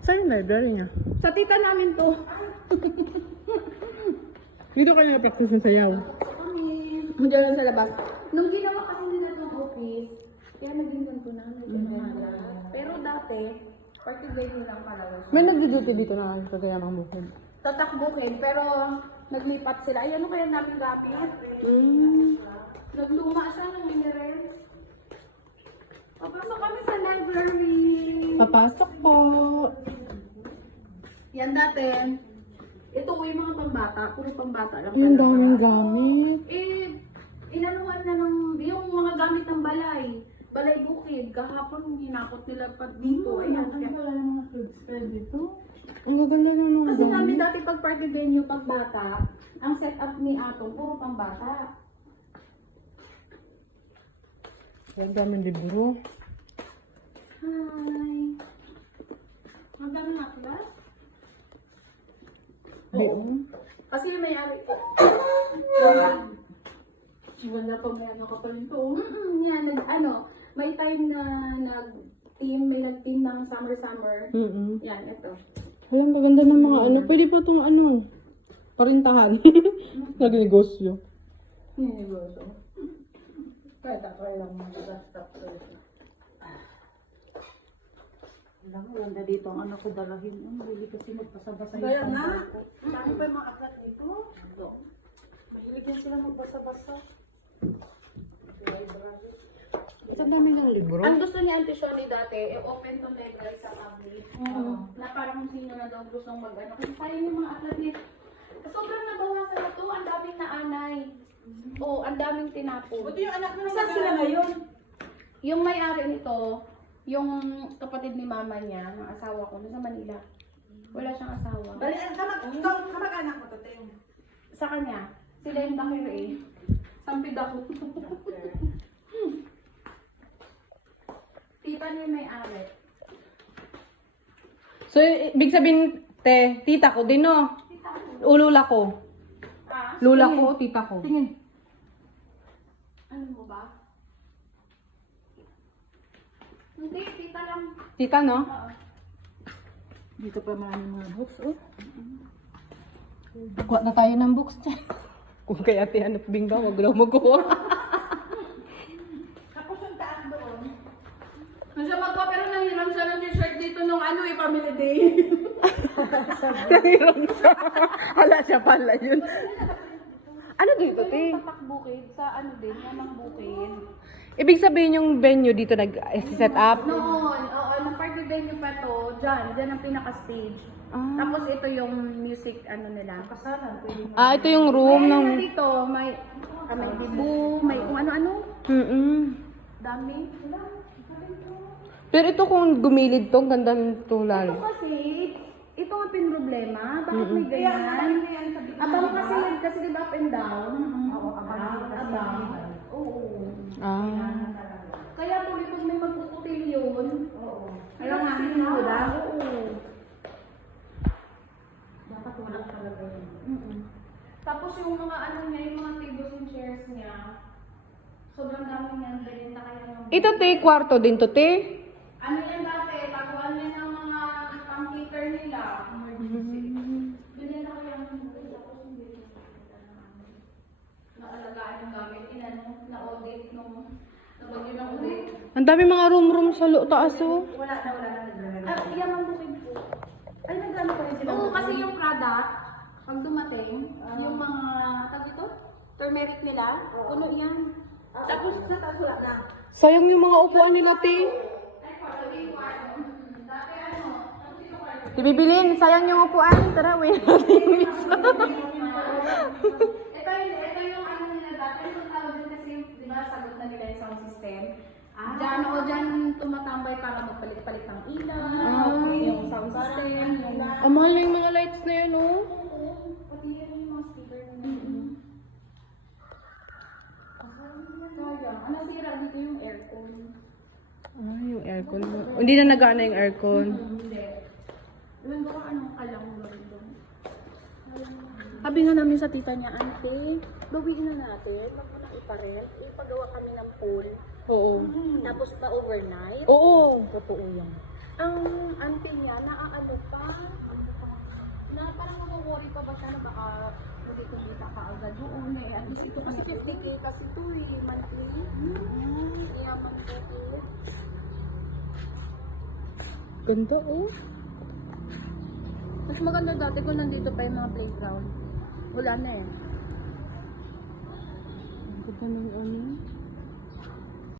Saan yung library niya? Sa tita namin to. Dito kayo na-practice ng sayaw. Diyan sa labas. Nung ginawa kasi nila itong office, kaya naging ganito na. Pero dati, party venue lang pala. May nagdi-duty dito na sa Tayamang Bukid. Tatakbukin, pero naglipat sila. Ay, ano kaya namin dati? Nagluma siya ng mineral. Papasok kami sa library. Papasok po. Yan dati. Ito yung mga pambata. Puro pambata lang. Ay, ang daming gamit. Inanuhan na ng, yung mga gamit ng balay. Balay Bukid. Kahapon, hinakot nila pa dito. Ayan. Wala yung mga food spread dito. Ang gaganda na nung Kasi namin dati pag party venue pambata, ang setup ni Atong puro pambata. Ang daming libro. Hi! Ang dami na class? Oo. Kasi yung may-ari ko. Wala pa may ano ka pa rin to. Yan, may time na may nag-team ng summer-summer. Yan, ito. Alam, maganda ng mga ano. Pwede pa itong ano, parintahan. Nagnegosyo. Negosyo. Kaya lang mag-stop ko. Alam mo, ganda dito ang anak ko dalahin. Ang bili kasi magpasabasa yung Kaya nga. ko. Dami pa yung mga aklat nito. Mahilig yan sila magbasa-basa. Ang dami ng libro. Ang gusto ni Auntie Shoni dati, open to library sa public. Na parang kung sino na daw gustong mag-ano. Kasi sayang yung mga aklat niya. Sobrang nabawasan na to. Ang daming naanay. Oo, ang daming tinapon. Buti yung anak mo Saan sila ngayon? Yung may-ari nito, yung kapatid ni mama niya, ng asawa ko, nasa Manila. Wala siyang asawa. Bali, kamag-anak mo to, Ting. Sa kanya, sila yung bakir eh. Sampid ako. Tita niya yung may-ari. So, ibig sabihin, tita ko din, no? Ulula ko. Ah? Lula ko, tita ko. Tingin. Ano mo ba? Hindi, tita lang. Tita, no? Oo. Dito pa mga books, oh. Kuha na tayo ng books dyan. Kung kaya tihanap bingga, wag daw magkuha. Tapos yung taas doon. Kasi magpa, pero nahiram siya ng t-shirt dito nung family day. Nahiram siya. Hala siya pala yun. Ano dito, te? Tatak Bukid, sa din, Yamang Bukid. Ibig sabihin yung venue dito nag-set up? Noon, oo, nung party venue pa to, dyan ang pinaka-stage. Tapos ito yung music, nila. Kasalan, pwede mo. Ito yung room ng... Dito, may dibu, may kung ano-ano. Dami. Pero ito kung gumilid to, ang ganda nito Ito lalo. kasi, ito ang pinroblema. Bakit may ganyan? Abang kasi di ba up and down? Abang. Oo. Kaya tuloy pag may magpuputil yun. Oo. Kaya nga, hindi ba? Oo. Dapat wala talaga yun. Tapos yung mga niya, yung mga tables and chairs niya, sobrang dami niyan, benta kaya ng... Ito, te, kwarto din to, te. Ano yan dati, taguan yan ng mga pang-cater nila. Bilhin na kaya ng buhay, tapos hindi naalagaan yung gamit, na-audit nung nabagyo ng audit. Ang dami mga room sa taas, oh. Wala na naglalagay. Iyan ang bukid po. Ay, nagano pa rin sila. Oo, kasi yung product, pag dumating, yung mga, tag ito, turmeric nila, puno yan. Tapos sa taas wala na. Sayang yung mga upuan nila, te. Ibibilin, sayang yung upuan. Tara, wait natin yung isa. Ito yung nila dati, yung tawag din kasi, di ba, sagot na nila yung sound system. Diyan tumatambay para magpalit-palit ng ilaw, yung sound system, yung... Ang mahal na yung mga lights na yun, oh. Pati yan yung mga speaker nila. Sayang. Ang nasira dito yung aircon. Yung aircon. Hindi na nagana yung aircon. Hindi. Ilan ba kung anong alam mo doon? Sabi nga namin sa tita niya, Ante, bawiin na natin. Wag mo na iparent. Ipagawa kami ng pool. oo. Tapos pa overnight. Oo. Totoo yan. Ang monthly niya, naaano pa. Na parang mawaworry pa ba siya na baka hindi kumita ka agad doon eh. At least ito kasi 50k kasi ito eh, monthly. Yaman ko eh. Ganda oh. Mas maganda dati kung nandito pa yung mga playground. Wala na eh. Ganda ng ano.